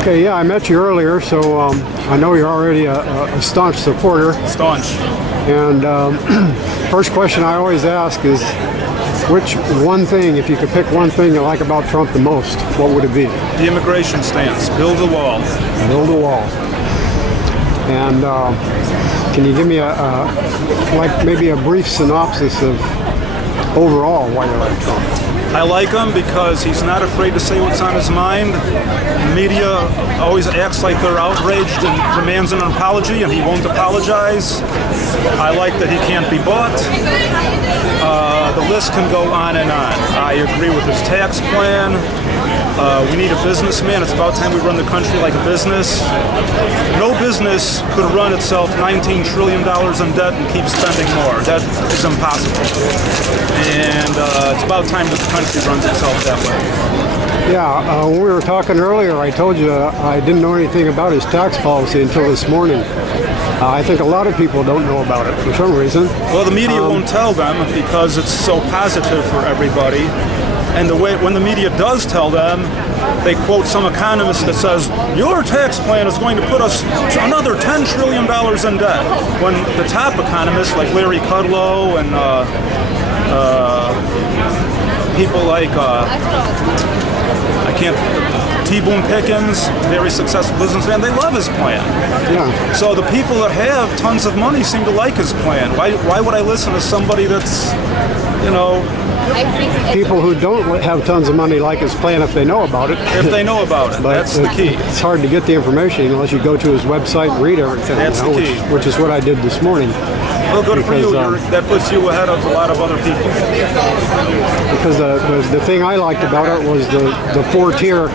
Okay, yeah, I met you earlier, so I know you're already a staunch supporter. Staunch. And first question I always ask is, which one thing, if you could pick one thing you like about Trump the most, what would it be? The immigration stance. Build a wall. Build a wall. And can you give me like maybe a brief synopsis of overall why you like Trump? I like him because he's not afraid to say what's on his mind. The media always acts like they're outraged and demands an apology, and he won't apologize. I like that he can't be bought. The list can go on and on. I agree with his tax plan. We need a businessman. It's about time we run the country like a business. No business could run itself $19 trillion in debt and keep spending more. That is impossible. And it's about time that the country runs itself that way. Yeah, when we were talking earlier, I told you I didn't know anything about his tax policy until this morning. I think a lot of people don't know about it for some reason. Well, the media won't tell them because it's so positive for everybody. And when the media does tell them, they quote some economist that says, your tax plan is going to put us another $10 trillion in debt. When the top economists like Larry Kudlow and people like, T. Boone Pickens, very successful businessman, they love his plan. Yeah. So the people that have tons of money seem to like his plan. Why would I listen to somebody that's, People who don't have tons of money like his plan if they know about it. If they know about it, that's the key. It's hard to get the information unless you go to his website and read everything. That's the key. Which is what I did this morning. Well, good for you. That puts you ahead of a lot of other people. Because the thing I liked about it was the four-tier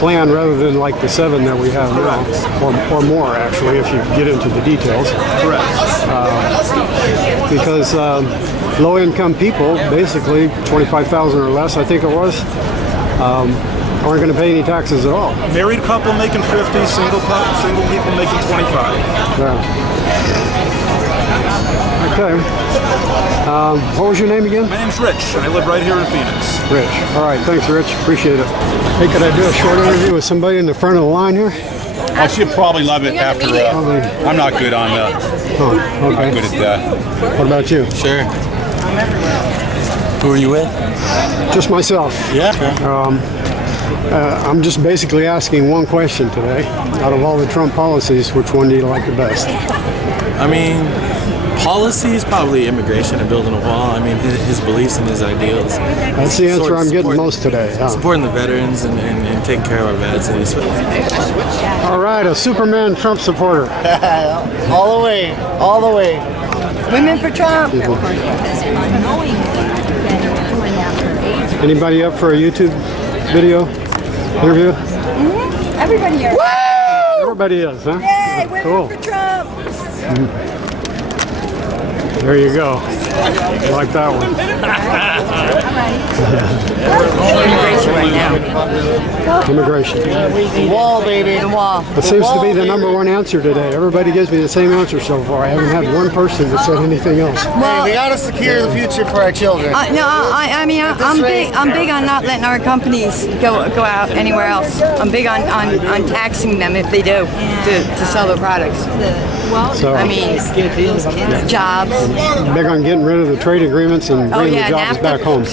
plan rather than like the 7 that we have now, or more actually, if you get into the details. Correct. Because low-income people, basically 25,000 or less, I think it was, aren't going to pay any taxes at all. Married couple making 50, single people making 25. Yeah. Okay. What was your name again? My name's Rich, and I live right here in Phoenix. Rich. All right. Thanks, Rich. Appreciate it. Hey, could I do a short interview with somebody in the front of the line here? I should probably love it after. I'm not good on okay. I'm not good at that. What about you? Sure. Who are you with? Just myself. Yeah. I'm just basically asking one question today. Out of all the Trump policies, which one do you like the best? I mean, policies, probably immigration and building a wall. I mean, his beliefs and his ideals. That's the answer I'm getting most today. Huh? Supporting the veterans and taking care of our vets. All right, a Superman Trump supporter. All the way, all the way. Women for Trump. Anybody up for a YouTube video interview? Everybody here. Woo! Everybody is, huh? Yay, women Cool. for Trump. There you go. I like that one. Immigration right now. Immigration. The wall, baby. The wall. It seems to be the number one answer today. Everybody gives me the same answer so far. I haven't had one person that said anything else. Hey, we gotta secure the future for our children. I mean, I'm big on not letting our companies go out anywhere else. I'm big on taxing them if they do to sell their products. So, I mean, jobs. big on getting rid of the trade agreements and bringing the jobs NAFTA. back home.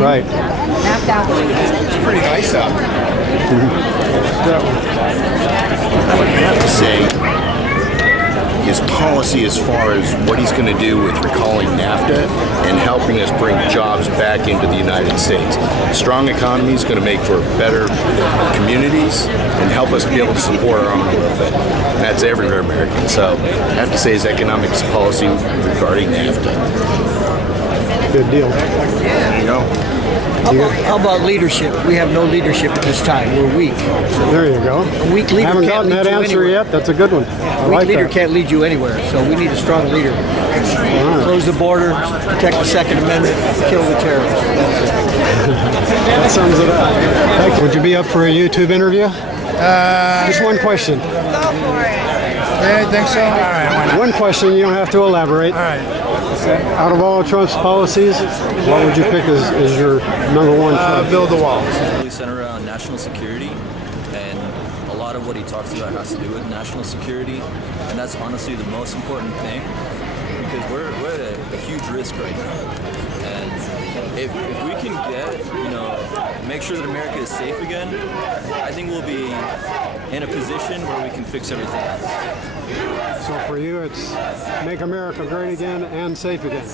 Right. It's pretty nice out there. I would have to say his policy as far as what he's going to do with recalling NAFTA and helping us bring jobs back into the United States. Strong economy is going to make for better communities and help us be able to support our own a little bit. And that's every American. So I have to say his economic policy regarding NAFTA. Good deal. There you go. How about leadership? We have no leadership at this time. We're weak. There you go. A weak leader Haven't can't gotten lead that you answer anywhere. yet. That's a good one. I A weak like leader that. can't lead you anywhere, so we need a strong leader. Close the border, protect the Second Amendment, kill the terrorists. That sums it up. Thank you. Would you be up for a YouTube interview? Just one question. Yeah, I think so. All right, One question. You don't have to elaborate. All right. Out of all Trump's policies, what would you pick as your number one choice? Build the wall. Really center around national security of what he talks about has to do with national security, and that's honestly the most important thing because we're at a huge risk right now. And if we can make sure that America is safe again, I think we'll be in a position where we can fix everything else. So for you, it's make America great again and safe again.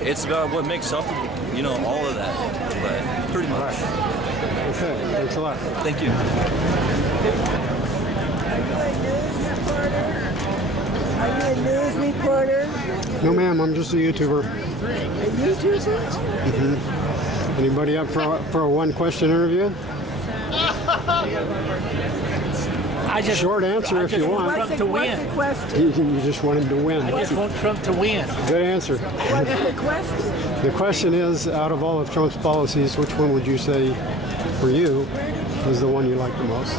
It's about what makes up, all of that, but pretty much. Okay, thanks a lot. Thank you. Are you a news reporter? No, ma'am, I'm just a YouTuber. A YouTuber? Anybody up for a one-question interview? Short answer if you want. What's the question? You just want him to win. I just want Trump to win. Good answer. What's the question? The question is, out of all of Trump's policies, which one would you say, for you, is the one you like the most?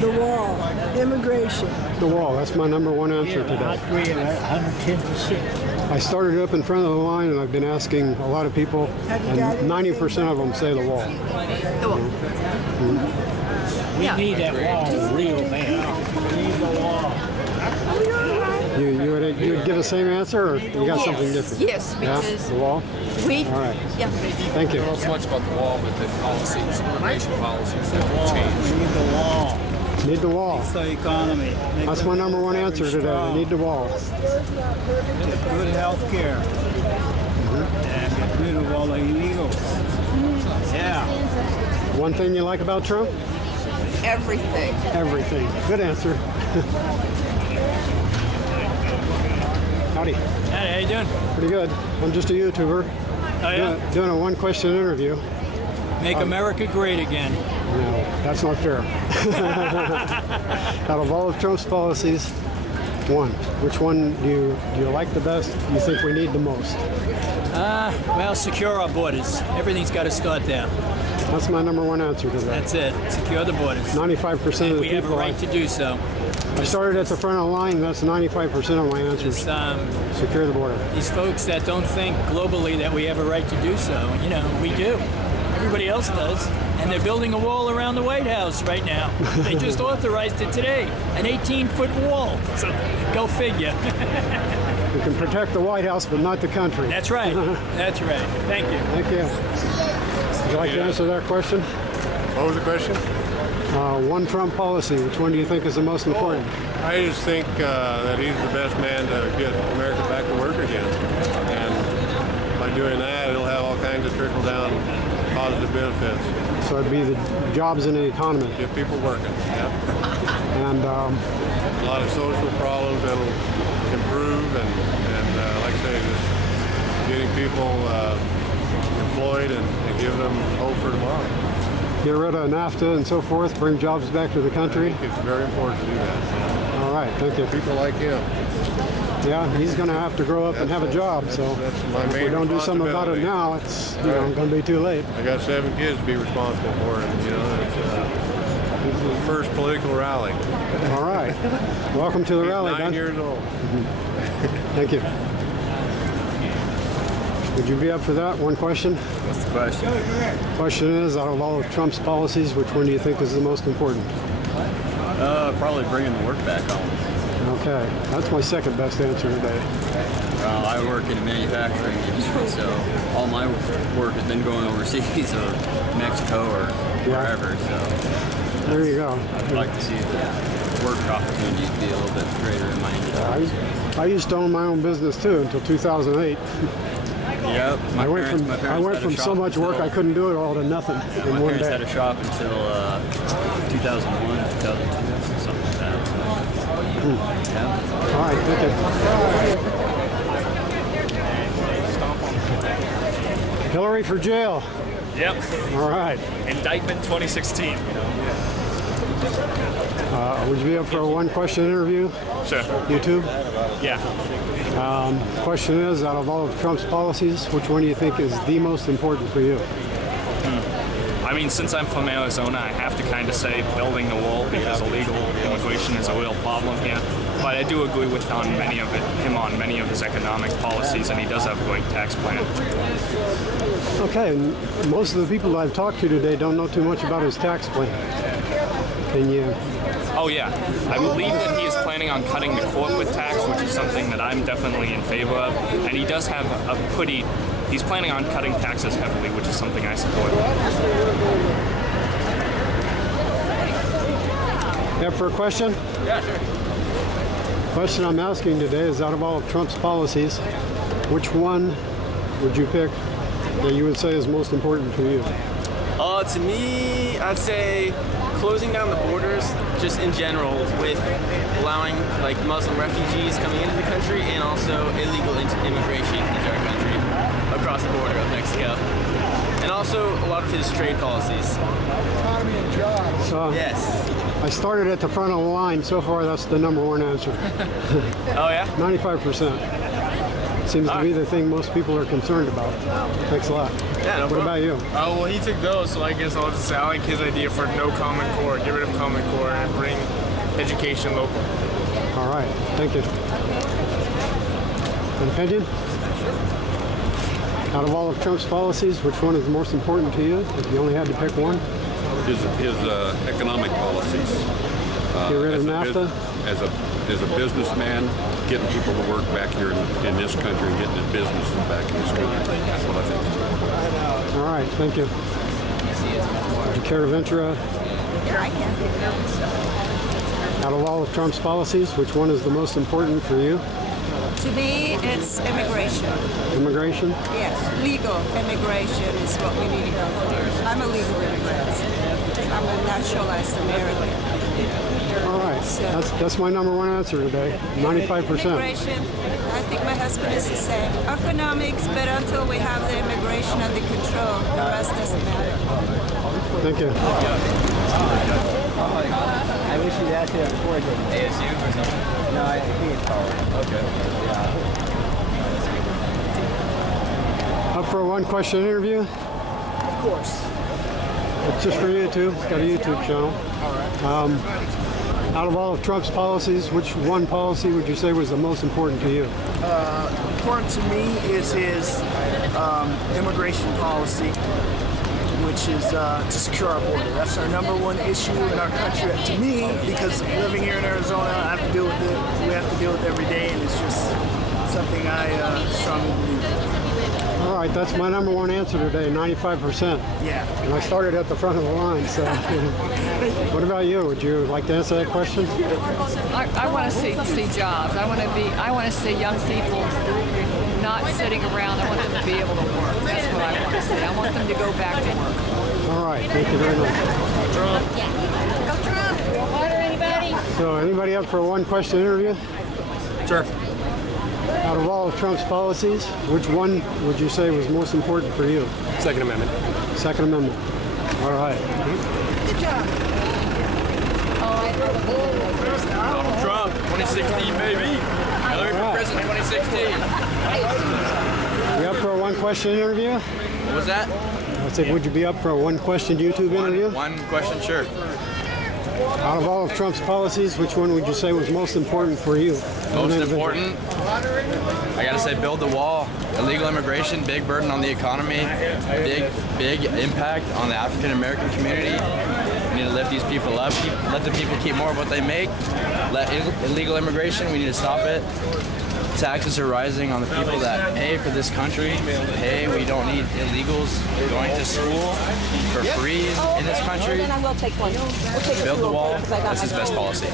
The wall. Immigration. The wall. That's my number one answer I today. agree 110%. I started up in front of the line, and I've been asking a lot of people, and 90% of them say the wall. The wall. We need that wall real, man. We need the wall. You would give the same answer, or you got something different? Yes, Yeah, because the wall. we. All right. Yeah. Thank you. Not so much about the wall, but the policies, immigration policies that will We change. need the wall. Need the wall. The economy. That's my number one answer today. I need the wall. Good health care. And get rid of all the illegals. Yeah. One thing you like about Trump? Everything. Everything. Good answer. Howdy. Hey, how you doing? Pretty good. I'm just a YouTuber. Oh, yeah? Doing a one-question interview. Make America great again. No, that's not fair. Out of all of Trump's policies, one. Which one do you like the best? You think we need the most? Well, secure our borders. Everything's got to start there. That's my number one answer to that. That's it. Secure the borders. 95% of the We have a people. right to do so. I started at the front of the line. That's 95% of my answers. It's, Secure the border. these folks that don't think globally that we have a right to do so, we do. Everybody else does. And they're building a wall around the White House right now. They just authorized it today, an 18-foot wall. So go figure. We can protect the White House, but not the country. That's right. That's right. Thank you. Thank you. Would you like to answer that question? What was the question? One Trump policy. Which one do you think is the most important? I just think that he's the best man to get America back to work again. And by doing that, it'll have all kinds of trickle-down positive benefits. So it'd be the jobs in the economy. Get people working. Yep. And a lot of social problems that'll improve, and like I say, just getting people employed and give them hope for tomorrow. get rid of NAFTA and so forth, bring jobs back to the country. I think it's very important to do that. All right, thank you. People like him. Yeah, he's going to have to grow up and have a job. So that's my if main we don't do something about it now, it's going to be too late. I got 7 kids to be responsible for, and it's the first political rally. All right, welcome to the rally. 9 years old. Thank you. Would you be up for that? One question? What's the question? Question is, out of all of Trump's policies, which one do you think is the most important? Probably bringing the work back home. Okay, that's my second best answer today. Well, I work in the manufacturing industry, so all my work has been going overseas or Mexico or wherever. So there you go. I'd like to see the work opportunities be a little bit greater in my industry. I used to own my own business too until 2008. Yep. I went from so much work I couldn't do it all to nothing in my one parents day. had a shop until 2001, 2002, something like that. Yeah. All right, thank you. Hillary for jail. Yep. All right. Indictment 2016. Would you be up for a one-question interview? Sure. YouTube? Yeah. Question is, out of all of Trump's policies, which one do you think is the most important for you? I mean, since I'm from Arizona, I have to kind of say building the wall because illegal immigration is a real problem here. But I do agree with him on many of his economic policies, and he does have a great tax plan. Okay, and most of the people I've talked to today don't know too much about his tax plan. Can you Oh yeah, I believe that he is planning on cutting the corporate tax, which is something that I'm definitely in favor of. And he does have he's planning on cutting taxes heavily, which is something I support. Yeah, for a question? Yeah, sure. Question I'm asking today is, out of all of Trump's policies, which one would you pick that you would say is most important to you? To me, I'd say closing down the borders, just in general, with allowing like Muslim refugees coming into the country and also illegal immigration into our country across the border of Mexico. And also a lot of his trade policies. Economy and jobs. So, yes. I started at the front of the line. So far, that's the number one answer. Oh yeah? 95%. Seems to be the thing most people are concerned about. Thanks a lot. Yeah, no What about you? Oh, well, he took those, so I guess I'll just say I like his idea for no Common Core. Get rid of Common Core and bring education local. All right. Thank you. An opinion? Out of all of Trump's policies, which one is the most important to you, if you only had to pick one? His economic policies. Get rid of NAFTA? As a businessman, getting people to work back here in this country and getting the businesses back in this country. That's what I think. All right. Thank you. Would you care to venture out? I can. Out of all of Trump's policies, which one is the most important for you? To me, it's immigration. Immigration? Yes, legal immigration is what we need to go for. I'm a legal immigrant. I'm a naturalized American. All right. That's my number one answer today. 95%. Immigration, I think my husband is the same. Economics, but until we have the immigration under control, the rest doesn't matter. Thank you. I wish you'd asked that before I did. ASU or something? No, I think it's power. Okay. Up for a one-question interview? Of course. It's just for YouTube. It's got a YouTube channel. Out of all of Trump's policies, which one policy would you say was the most important to you? Important to me is his immigration policy, which is to secure our border. That's our number one issue in our country, to me, because living here in Arizona, I have to deal with it. We have to deal with it every day, and it's just something I strongly believe in. All right, that's my number one answer today, 95%. Yeah. And I started at the front of the line, so. What about you? Would you like to answer that question? I want to see jobs. I want to see young people not sitting around. I want them to be able to work. That's what I want to see. I want them to go back to work. All right, thank you very much. Trump. Go Trump. Water, anybody? So, anybody up for a one-question interview? Sure. Out of all of Trump's policies, which one would you say was most important for you? Second Amendment. Second Amendment. All right. Good job. Donald Trump, 2016, baby. Hillary for president, 2016. You up for a one-question interview? What was that? I said, would you be up for a one-question YouTube interview? One question, sure. Out of all of Trump's policies, which one would you say was most important for you? Most important? I gotta say, build the wall. Illegal immigration, big burden on the economy, big impact on the African American community. We need to lift these people up, let the people keep more of what they make. Let illegal immigration, we need to stop it. Taxes are rising on the people that pay for this country. We don't need illegals going to school for free in this country. Then I will take one. We'll take Build the wall. That's his best policy.